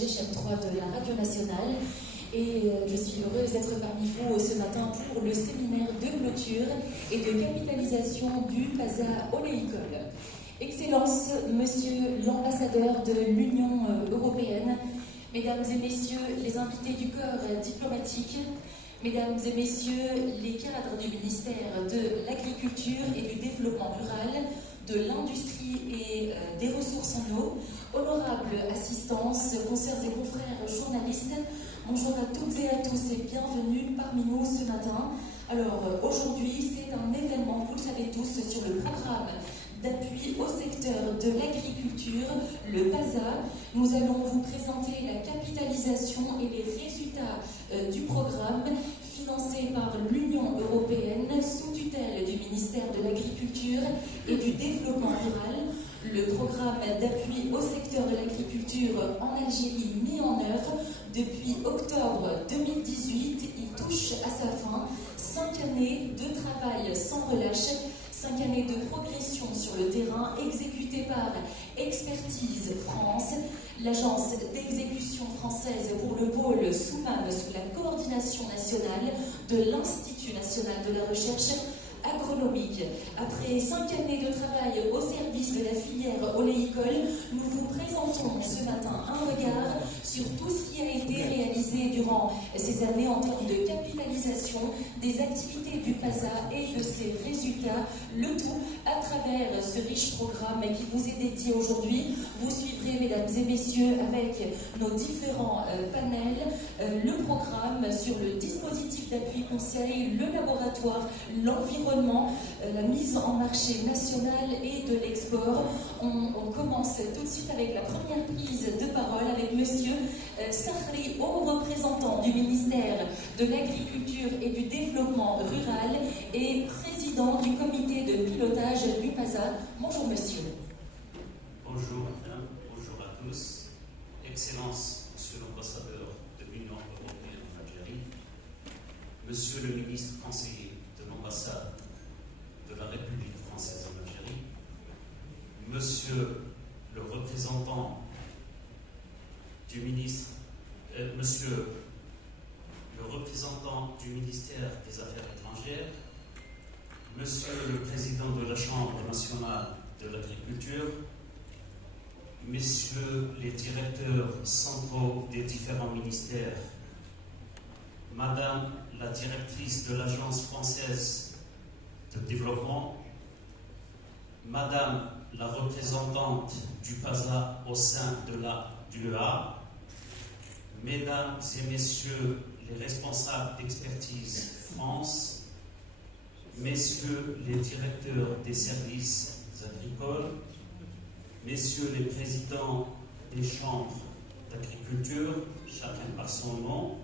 GHM3 de la Radio Nationale et je suis heureuse d'être parmi vous ce matin pour le séminaire de clôture et de capitalisation du PASA Oléicole. Excellence, Monsieur l'ambassadeur de l'Union européenne, Mesdames et Messieurs les invités du corps diplomatique, Mesdames et Messieurs les cadres du ministère de l'Agriculture et du Développement rural, de l'Industrie et des Ressources en eau, honorables assistances, consoeurs et confrères journalistes, bonjour à toutes et à tous et bienvenue parmi nous ce matin. Alors aujourd'hui, c'est un événement, vous le savez tous, sur le programme d'appui au secteur de l'agriculture, le PASA. Nous allons vous présenter la capitalisation et les résultats du programme financé par l'Union européenne sous tutelle du ministère de l'Agriculture et du Développement rural. Le programme d'appui au secteur de l'agriculture en Algérie mis en œuvre depuis octobre 2018, il touche à sa fin. 5 années de travail sans relâche, 5 années de progression sur le terrain exécutée par Expertise France, l'agence d'exécution française pour le pôle Souman sous la coordination nationale de l'Institut national de la recherche agronomique. Après 5 années de travail au service de la filière oléicole, nous vous présentons ce matin un regard sur tout ce qui a été réalisé durant ces années en termes de capitalisation des activités du PASA et de ses résultats, le tout à travers ce riche programme qui vous est dédié aujourd'hui. Vous suivrez, mesdames et messieurs, avec nos différents panels, le programme sur le dispositif d'appui conseil, le laboratoire, l'environnement, la mise en marché national et de l'export. On commence tout de suite avec la première prise de parole avec monsieur Sahri, haut représentant du ministère de l'Agriculture et du Développement rural et président du comité de pilotage du PASA. Bonjour monsieur. Bonjour madame, bonjour à tous. Excellence, monsieur l'ambassadeur de l'Union européenne en Algérie, monsieur le ministre conseiller de l'ambassade de la République française en Algérie, monsieur le représentant du ministre, monsieur le représentant du ministère des Affaires étrangères, monsieur le président de la Chambre nationale de l'agriculture, messieurs les directeurs centraux des différents ministères, madame la directrice de l'Agence française de développement, madame la représentante du PASA au sein de l'UEA, mesdames et messieurs les responsables d'Expertise France, messieurs les directeurs des services agricoles, messieurs les présidents des chambres d'agriculture, chacun par son nom,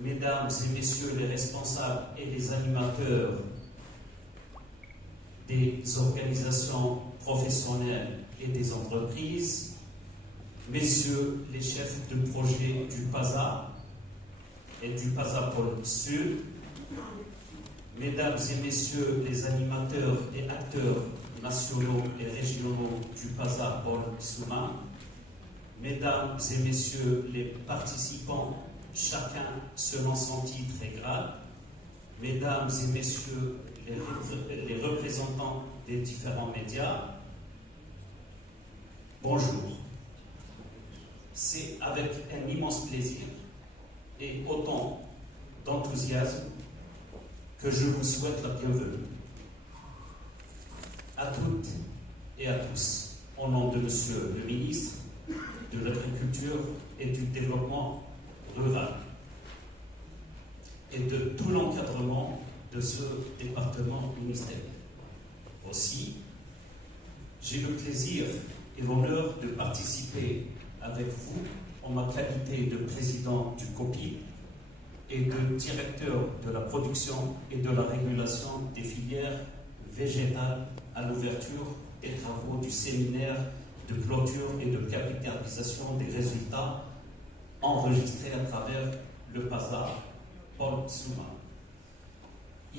mesdames et messieurs les responsables et les animateurs des organisations professionnelles et des entreprises, messieurs les chefs de projet du PASA et du PASA Pôle Sud, mesdames et messieurs les animateurs et acteurs nationaux et régionaux du PASA Pôle Souman, mesdames et messieurs les participants, chacun selon son titre et grade, mesdames et messieurs les représentants des différents médias, bonjour. C'est avec un immense plaisir et autant d'enthousiasme que je vous souhaite la bienvenue. À toutes et à tous, au nom de Monsieur le ministre de l'Agriculture et du Développement rural et de tout l'encadrement de ce département ministériel. Aussi, j'ai le plaisir et l'honneur de participer avec vous en ma qualité de président du COPI et de directeur de la production et de la régulation des filières végétales à l'ouverture des travaux du séminaire de clôture et de capitalisation des résultats enregistrés à travers le PASA Pôle Souman.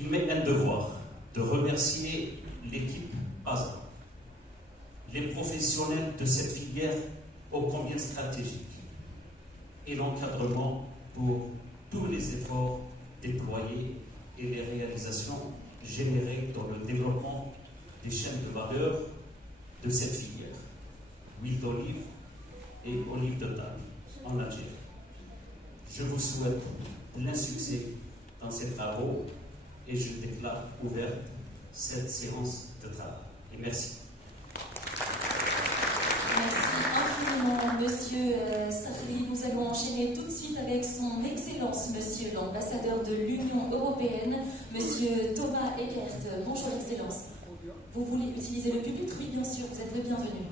Il m'est un devoir de remercier l'équipe PASA, les professionnels de cette filière ô combien stratégique, et l'encadrement pour tous les efforts déployés et les réalisations générées dans le développement des chaînes de valeur de cette filière, huile d'olive et olive de table en Algérie. Je vous souhaite plein succès dans ces travaux et je déclare ouverte cette séance de travail. Et merci. Merci infiniment, Monsieur Sarli. Nous allons enchaîner tout de suite avec son Excellence, Monsieur l'ambassadeur de l'Union européenne, Monsieur Thomas Eckert. Bonjour, Excellence. Vous voulez utiliser le public? Oui, bien sûr, vous êtes le bienvenu.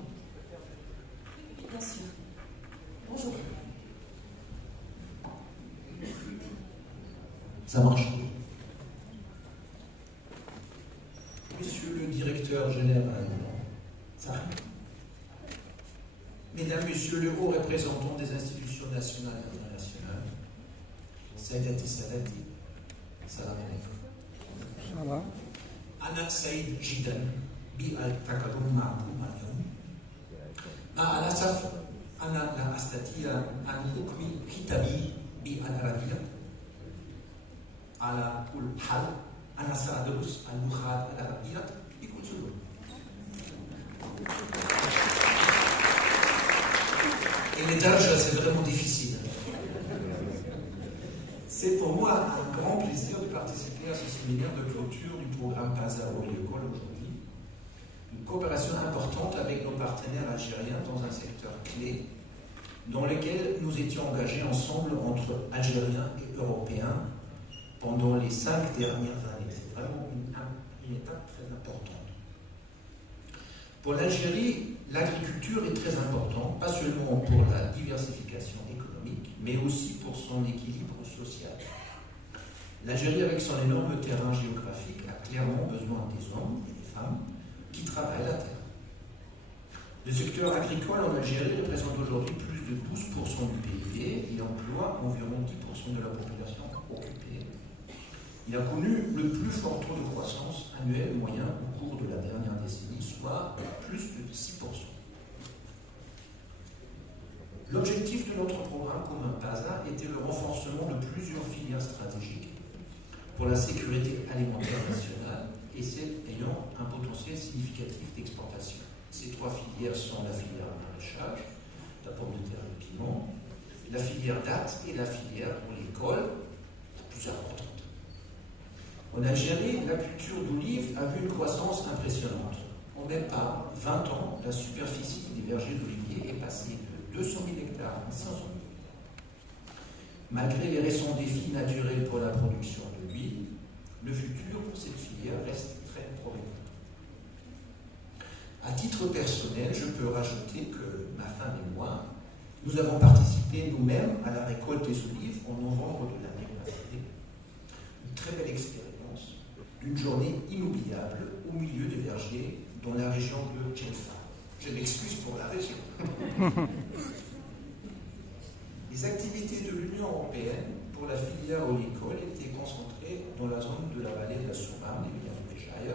Bien sûr. Bonjour. Ça marche. Monsieur le directeur général, Mesdames, Messieurs les hauts représentants des institutions nationales et internationales, Sayyidati Sadati, salam alaikum. أنا سعيد جدا بالتقدم معكم اليوم. مع الأسف أنا لا أستطيع أن أكمل كتابي بالعربية. على كل حال أنا سأدرس اللغات العربية بكل سهولة. Et les tâches, c'est vraiment difficile. C'est pour moi un grand plaisir de participer à ce séminaire de clôture du programme PASA Oléicole aujourd'hui. Une coopération importante avec nos partenaires algériens dans un secteur clé dans lequel nous étions engagés ensemble entre Algériens et Européens pendant les 5 dernières années. C'est vraiment une étape très importante. Pour l'Algérie, l'agriculture est très importante, pas seulement pour la diversification économique, mais aussi pour son équilibre social. L'Algérie, avec son énorme terrain géographique, a clairement besoin des hommes et des femmes qui travaillent la terre. Le secteur agricole en Algérie représente aujourd'hui plus de 12% du PIB et emploie environ 10% de la population occupée. Il a connu le plus fort taux de croissance annuel moyen au cours de la dernière décennie, soit plus de 6%. L'objectif de notre programme commun PASA était le renforcement de plusieurs filières stratégiques pour la sécurité alimentaire nationale et celles ayant un potentiel significatif d'exportation. Ces 3 filières sont la filière maraîchage, la pomme de terre et le piment, la filière dattes et la filière oléicole, la plus importante. En Algérie, la culture d'olive a vu une croissance impressionnante. En même pas 20 ans, la superficie des vergers d'oliviers est passée de 200 000 hectares à 500 000 hectares. Malgré les récents défis naturels pour la production de l'huile, le futur pour cette filière reste très prometteur. À titre personnel, je peux rajouter que ma femme et moi, nous avons participé nous-mêmes à la récolte des olives en novembre de l'année passée. Une très belle expérience, d'une journée inoubliable au milieu des vergers dans la région de Djelfa. Je m'excuse pour la région. Les activités de l'Union européenne pour la filière oléicole étaient concentrées dans la zone de la vallée de la Sourame, les Biens de Béjaïa,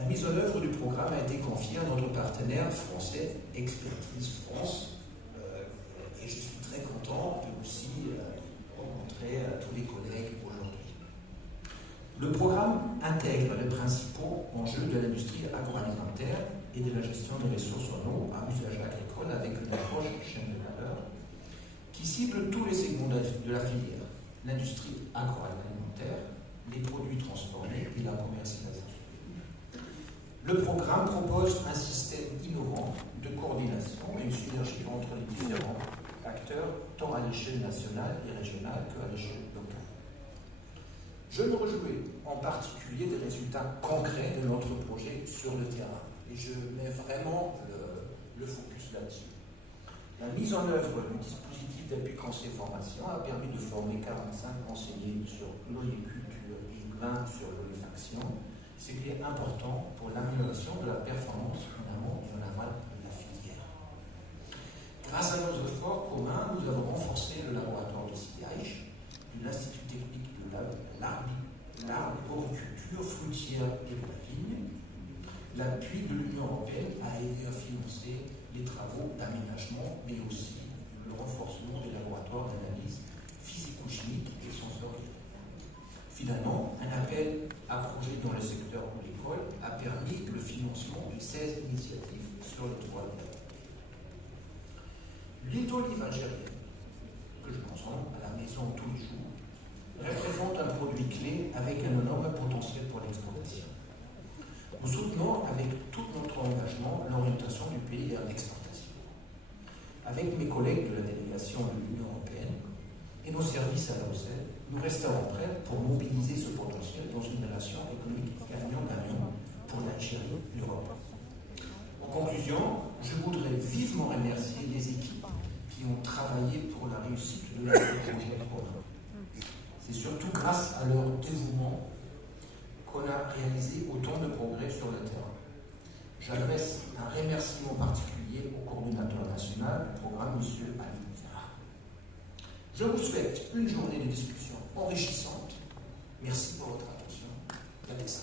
La mise en œuvre du programme a été confiée à notre partenaire français Expertise France et je suis très content de aussi rencontrer tous les collègues aujourd'hui. Le programme intègre les principaux enjeux de l'industrie agroalimentaire et de la gestion des ressources en eau à usage agricole avec une approche chaîne de valeur qui cible tous les segments de la filière, l'industrie agroalimentaire, les produits transformés et la commercialisation. Le programme propose un système innovant de coordination et une synergie entre les différents acteurs, tant à l'échelle nationale et régionale qu'à l'échelle locale. Je me réjouis en particulier des résultats concrets de notre projet sur le terrain et je mets vraiment le focus là-dessus. La mise en œuvre du dispositif d'appui conseil formation a permis de former 45 conseillers sur l'oléiculture et 20 sur l'oléfaction, ce qui est important pour l'amélioration de la performance en amont et en aval de la filière. Grâce à nos efforts communs, nous avons renforcé le laboratoire de sillage de l'Institut technique de l'arboriculture fruitière et de la vigne, L'appui de l'Union européenne a aidé à financer les travaux d'aménagement, mais aussi le renforcement des laboratoires d'analyse physico-chimique et sensorielle. Finalement, un appel à projet dans le secteur de l'école a permis le financement de 16 initiatives sur le droit de l'homme. L'huile d'olive algérienne, que je consomme à la maison tous les jours, représente un produit clé avec un énorme potentiel pour l'exportation. Nous soutenons avec tout notre engagement l'orientation du pays vers l'exportation. Avec mes collègues de la délégation de l'Union européenne et nos services à Bruxelles, nous resterons prêts pour mobiliser ce potentiel dans une relation économique gagnant-gagnant pour l'Algérie et l'Europe. En conclusion, je voudrais vivement remercier les équipes qui ont travaillé pour la réussite de la projet programme. C'est surtout grâce à leur dévouement qu'on a réalisé autant de progrès sur le terrain. J'adresse un remerciement particulier au coordinateur national du programme, M. Ali Zahra. Je vous souhaite une journée de discussion enrichissante. Merci pour votre attention. Alexa.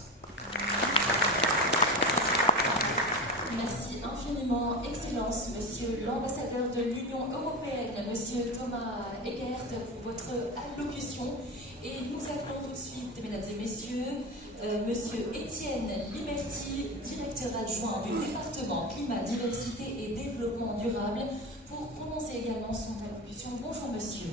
Merci infiniment, Excellence, Monsieur l'ambassadeur de l'Union européenne, Monsieur Thomas Egert, pour votre allocution. Et nous appelons tout de suite, mesdames et messieurs, Monsieur Étienne Liberty, directeur adjoint du département Climat, Diversité et Développement Durable, pour prononcer également son allocution. Bonjour, monsieur.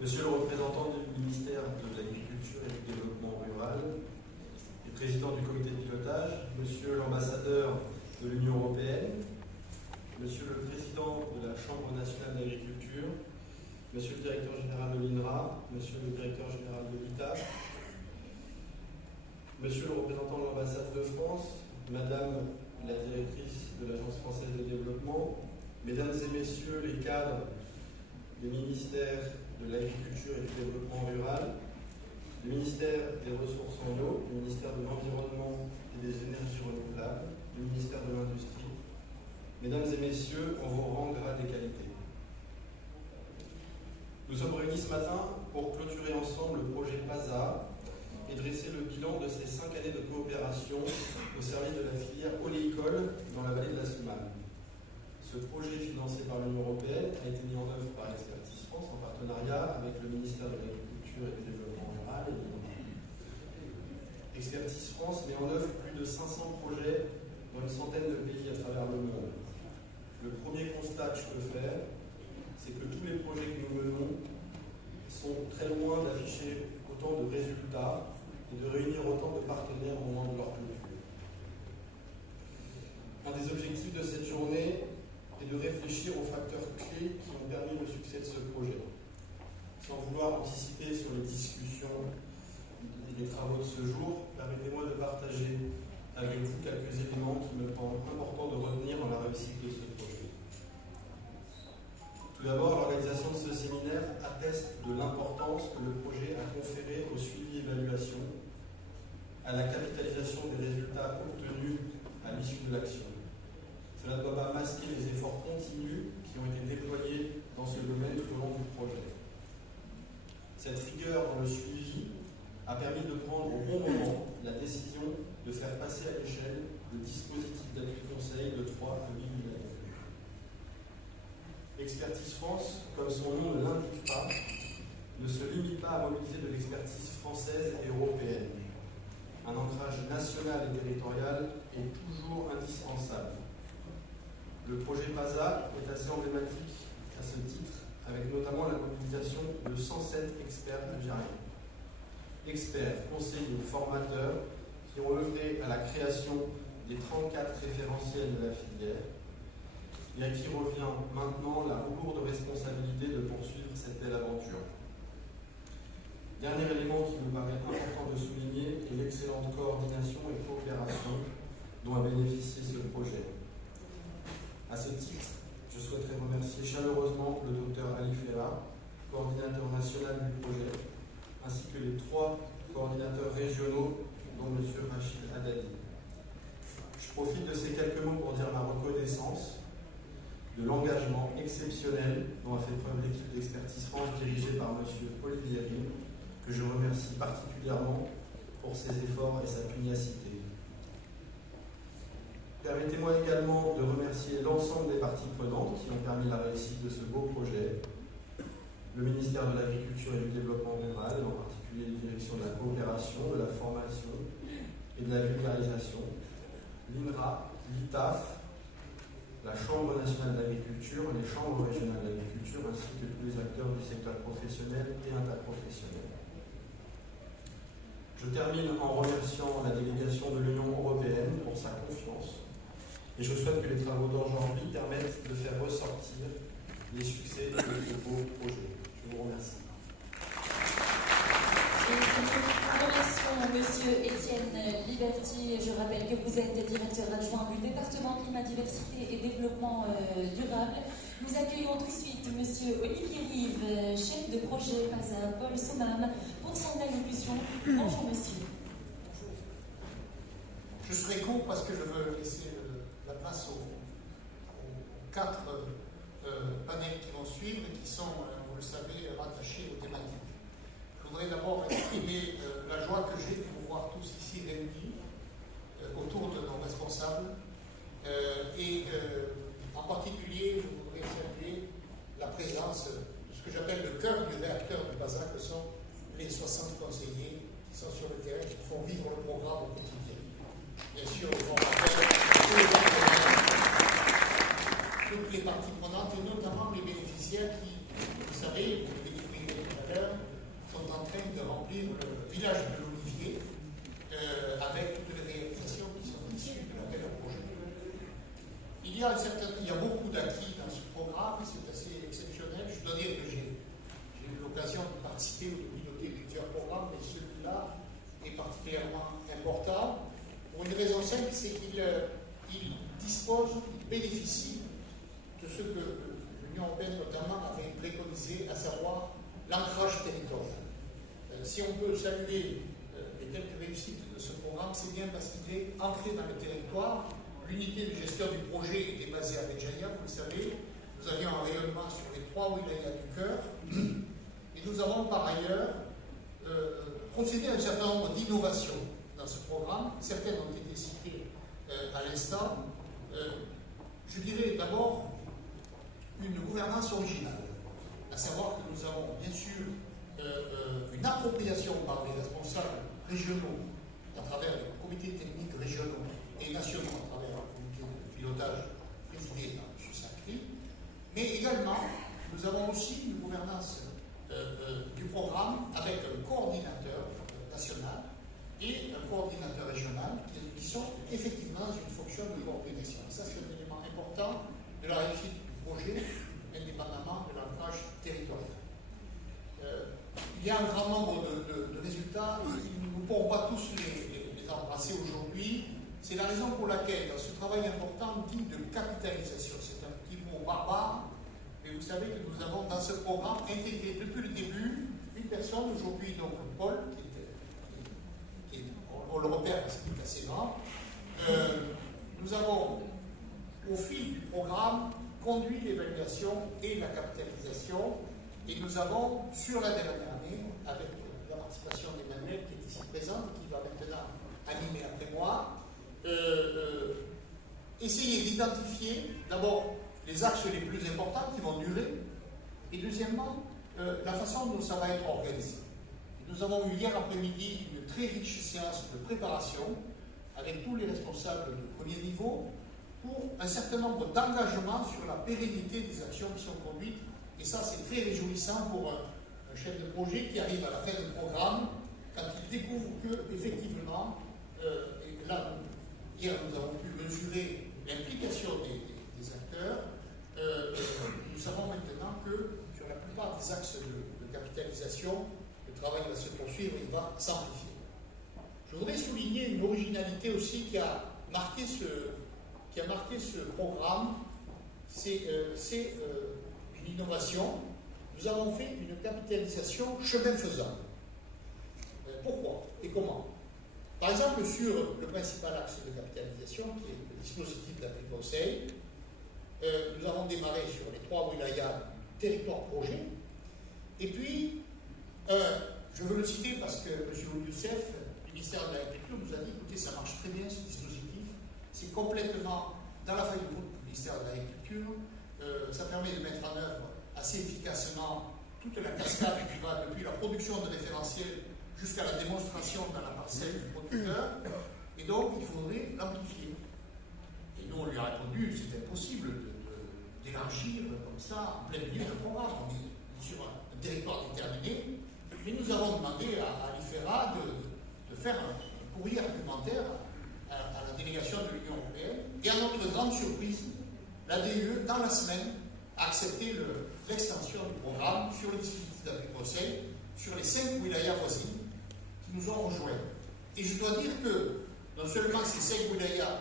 Monsieur le représentant du ministère de l'Agriculture et du Développement Rural et président du comité de pilotage, monsieur l'ambassadeur de l'Union européenne, monsieur le président de la Chambre nationale d'agriculture, monsieur le directeur général de l'INRA, monsieur le directeur général de l'ITA, monsieur le représentant de l'ambassade de France, madame la directrice de l'Agence française de développement, mesdames et messieurs les cadres des ministères de l'agriculture et du développement rural, du ministère des ressources en eau, du ministère de l'environnement et des énergies renouvelables, du ministère de l'industrie, mesdames et messieurs, en vos rangs, grades et qualités. Nous sommes réunis ce matin pour clôturer ensemble le projet PASA et dresser le bilan de ces 5 années de coopération au service de la filière oléicole dans la vallée de la Soumane. Ce projet financé par l'Union européenne a été mis en œuvre par Expertise France en partenariat avec le ministère de l'Agriculture et du Développement rural et Expertise France met en œuvre plus de 500 projets dans une centaine de pays à travers le monde. Le premier constat que je peux faire, c'est que tous les projets que nous menons sont très loin d'afficher autant de résultats et de réunir autant de partenaires au moment de leur clôture. Un des objectifs de cette journée est de réfléchir aux facteurs clés qui ont permis le succès de ce projet. Sans vouloir anticiper sur les discussions et les travaux de ce jour, permettez-moi de partager avec vous quelques éléments qui me semblent importants de retenir dans la réussite de ce projet. Tout d'abord, l'organisation de ce séminaire atteste de l'importance que le projet a conférée au suivi et évaluation, à la capitalisation des résultats obtenus à l'issue de l'action. Cela ne doit pas masquer les efforts continus qui ont été déployés dans ce domaine tout au long du projet. Cette rigueur dans le suivi a permis de prendre au bon moment la décision de faire passer à l'échelle le dispositif d'appui conseil de 3 à 8 000 euros. Expertise France, comme son nom ne l'indique pas, ne se limite pas à mobiliser de l'expertise française et européenne. Un ancrage national et territorial est toujours indispensable. Le projet PASA est assez emblématique à ce titre, avec notamment la mobilisation de 107 experts algériens. Experts, conseillers, formateurs qui ont œuvré à la création des 34 référentiels de la filière et à qui revient maintenant la lourde responsabilité de poursuivre cette belle aventure. Dernier élément qui nous paraît important de souligner est l'excellente coordination et coopération dont a bénéficié ce projet. À ce titre, je souhaiterais remercier chaleureusement le Dr Ali Ferra, coordinateur national du projet, ainsi que les 3 coordinateurs régionaux, dont M. Rachid Haddadi. Je profite de ces quelques mots pour dire ma reconnaissance de l'engagement exceptionnel dont a fait preuve l'équipe d'Expertise France dirigée par M. Olivier Rive, que je remercie particulièrement pour ses efforts et sa pugnacité. Permettez-moi également de remercier l'ensemble des parties prenantes qui ont permis la réussite de ce beau projet. Le ministère de l'Agriculture et du Développement rural, en particulier les directions de la coopération, de la formation et de la vulgarisation, l'INRA, l'ITAF, la Chambre nationale d'agriculture, les chambres régionales d'agriculture, ainsi que tous les acteurs du secteur professionnel et interprofessionnel. Je termine en remerciant la délégation de l'Union européenne pour sa confiance et je souhaite que les travaux d'aujourd'hui permettent de faire ressortir les succès de ce beau projet. Je vous remercie. Nous remercions M. Étienne Liberty. Je rappelle que vous êtes directeur adjoint du département Climat, Diversité et Développement durable. Nous accueillons tout de suite M. Olivier Rive, chef de projet PASA Paul Somam, pour son allocution. Bonjour monsieur. Bonjour. Je serai court parce que je veux laisser la place aux 4 panels qui vont suivre et qui sont, vous le savez, rattachés aux thématiques. Je voudrais d'abord exprimer la joie que j'ai de vous voir tous ici réunis autour de nos responsables en particulier, je voudrais saluer la présence de ce que j'appelle le cœur du réacteur du PASA, que sont les 60 conseillers qui sont sur le terrain, qui font vivre le programme au quotidien. Bien sûr, les formateurs, toutes les parties prenantes, et notamment les bénéficiaires qui, vous savez, vous l'avez découvert tout à l'heure, sont en train de remplir le village de l'Olivier avec toutes les réalisations qui sont issues de l'appel à projet. Il y a beaucoup d'acquis dans ce programme, c'est assez exceptionnel. Je dois dire que j'ai eu l'occasion de participer ou de piloter plusieurs programmes, mais celui-là est particulièrement important pour une raison simple, c'est qu'il dispose, il bénéficie de ce que l'Union européenne notamment avait préconisé, à savoir l'ancrage territorial. Si on peut saluer les quelques réussites de ce programme, c'est bien parce qu'il est ancré dans le territoire. L'unité de gestion du projet était basée à Béjaïa, vous le savez. Nous avions un rayonnement sur les 3 wilayas du cœur. Et nous avons par ailleurs procédé à un certain nombre d'innovations dans ce programme. Certaines ont été citées à l'instant. Je dirais d'abord une gouvernance originale, à savoir que nous avons bien sûr une appropriation par les responsables régionaux à travers les comités techniques régionaux et nationaux à travers un comité de pilotage présidé par M. Sacri, mais également nous avons aussi une gouvernance du programme avec un coordinateur national et un coordinateur régional qui sont effectivement dans une fonction de coordination. Ça, c'est un élément important de la réussite du projet, indépendamment de l'ancrage territorial. Il y a un grand nombre de résultats, nous ne pourrons pas tous les embrasser aujourd'hui. C'est la raison pour laquelle, dans ce travail important dit de capitalisation, c'est un petit mot barbare, mais vous savez que nous avons dans ce programme intégré depuis le début une personne, aujourd'hui donc Paul, on le repère parce qu'il est assez grand. Nous avons, au fil du programme, conduit l'évaluation et la capitalisation, et nous avons, sur la dernière année, avec la participation d'Emmanuel qui est ici présente, qui va maintenant animer après moi, essayer d'identifier d'abord les axes les plus importants qui vont durer, et deuxièmement, la façon dont ça va être organisé. Nous avons eu hier après-midi une très riche séance de préparation avec tous les responsables de premier niveau pour un certain nombre d'engagements sur la pérennité des actions qui sont conduites. Et ça, c'est très réjouissant pour un chef de projet qui arrive à la fin du programme quand il découvre que, effectivement, et là, hier, nous avons pu mesurer l'implication des acteurs. Nous savons maintenant que sur la plupart des axes de capitalisation, le travail va se poursuivre, il va s'amplifier. Je voudrais souligner une originalité aussi qui a marqué ce programme, c'est une innovation. Nous avons fait une capitalisation chemin faisant. Pourquoi et comment? Par exemple, sur le principal axe de capitalisation, qui est le dispositif d'appel conseil, Nous avons démarré sur les 3 wilayas territoire projet. Et puis, je veux le citer parce que M. Youssef, du ministère de l'Agriculture, nous a dit, écoutez, ça marche très bien ce dispositif, c'est complètement dans la feuille de route du ministère de l'Agriculture, ça permet de mettre en œuvre assez efficacement toute la cascade qui va depuis la production de référentiels jusqu'à la démonstration dans la parcelle du producteur, et donc il faudrait l'amplifier. Et nous, on lui a répondu, c'est impossible d'élargir comme ça, en pleine ville, le programme. On est sur un territoire déterminé, mais nous avons demandé à l'IFERA de faire un courrier argumentaire à la délégation de l'Union européenne, et à notre grande surprise, l'ADE, dans la semaine, a accepté l'extension du programme sur le dispositif d'appui-conseil sur les 5 wilayas voisines qui nous ont rejoints. Et je dois dire que non seulement ces 5 wilayas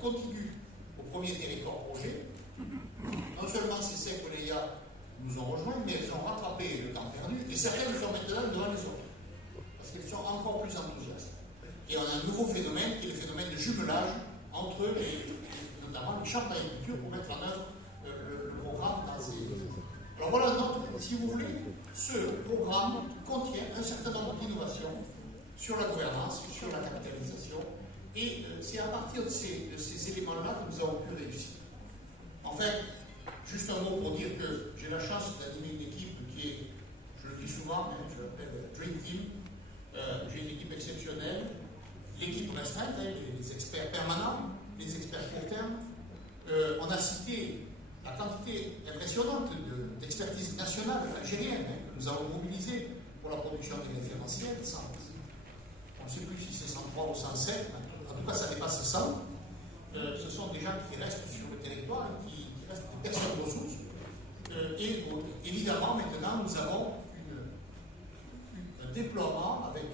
contigus au premier territoire projet, non seulement ces 5 wilayas nous ont rejoints, mais elles ont rattrapé le temps perdu, et certaines sont maintenant devant les autres, parce qu'elles sont encore plus enthousiastes. Et on a un nouveau phénomène, qui est le phénomène de jumelage entre notamment les chambres d'agriculture pour mettre en œuvre le programme dans ces... Alors voilà, si vous voulez, ce programme contient un certain nombre d'innovations sur la gouvernance, sur la capitalisation, et c'est à partir de ces éléments-là que nous avons pu réussir. En fait, juste un mot pour dire que j'ai la chance d'animer une équipe qui est, je le dis souvent, je l'appelle Dream Team. J'ai une équipe exceptionnelle, l'équipe restreinte, les experts permanents, les experts court terme. On a cité la quantité impressionnante d'expertise nationale algérienne que nous avons mobilisée pour la production des référentiels. On ne sait plus si c'est 103 ou 107, en tout cas ça dépasse 100. Ce sont des gens qui restent sur le territoire, qui restent des personnes ressources. Et évidemment, maintenant, nous avons un déploiement avec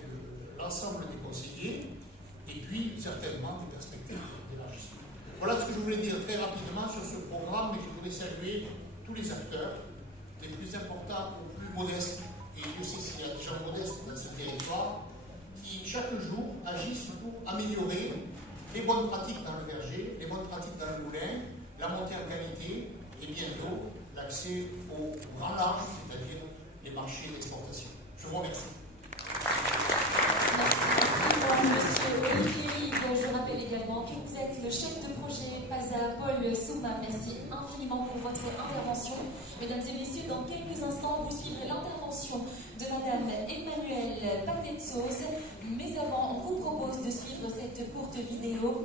l'ensemble des conseillers et puis certainement des perspectives d'élargissement. Voilà ce que je voulais dire très rapidement sur ce programme, mais je voulais saluer tous les acteurs, des plus importants aux plus modestes, et je sais s'il y a des gens modestes dans ce territoire, qui chaque jour agissent pour améliorer les bonnes pratiques dans le verger, les bonnes pratiques dans le moulin, la montée en qualité et bientôt l'accès au grand large, c'est-à-dire les marchés d'exportation. Je vous remercie. Merci, Monsieur Olivier. Je rappelle également que vous êtes le chef de projet PASA, Paul Souma. Merci infiniment pour votre intervention. Mesdames et messieurs, dans quelques instants, vous suivrez l'intervention de Madame Emmanuelle Patetsos. Mais avant, on vous propose de suivre cette courte vidéo